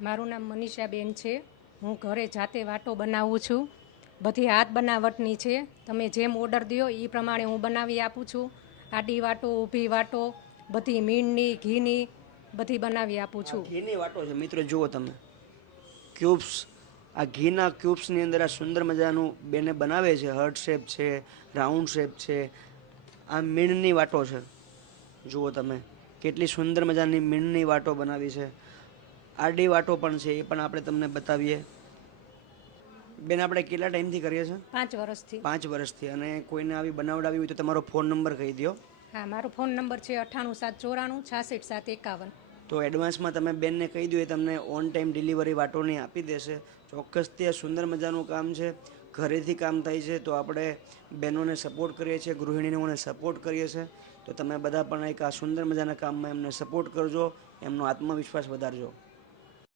મારું નામ મનીષાબેન છે. હું ઘરે જાતે વાટો બનાવું છું. બધી હાથ બનાવટની છે. તમે જેમ ઓર્ડર દો એ પ્રમાણે હું બનાવી આપું છું. આડી વાટો, ઊભી વાટો, બધી મીણની, ઘીની બધી બનાવી આપું છું. ઘીની વાટો છે મિત્રો, જુઓ તમે ક્યુબ્સ, આ ઘીના ક્યુબ્સની અંદર આ સુંદર મજાનું બેને બનાવે છે. હાર્ટ શેપ છે, રાઉન્ડ શેપ છે. આ મીણની વાટો છે. જુઓ તમે કેટલી સુંદર મજાની મીણની વાટો બનાવી છે. આડી વાટો પણ છે, એ પણ આપણે તમને બતાવીએ. બેન આપણે કેટલા ટાઈમથી કરીએ છીએ? 5 વર્ષથી. 5 વર્ષથી. અને કોઈને આવી બનાવડાવી હોય તો તમારો ફોન નંબર કહી દો. હા, મારો ફોન નંબર છે 98 794 66 751. તો એડવાન્સમાં તમે બેનને કહી દો, એ તમને ઓન ટાઈમ ડિલિવરી વાટોની આપી દેશે. ચોક્કસથી આ સુંદર મજાનું કામ છે, ઘરેથી કામ થાય છે. તો આપણે બહેનોને સપોર્ટ કરીએ છીએ, ગૃહિણીઓને સપોર્ટ કરીએ છીએ. તો તમે બધા પણ એક આ સુંદર મજાના કામમાં એમને સપોર્ટ કરજો, એમનો આત્મવિશ્વાસ વધારજો.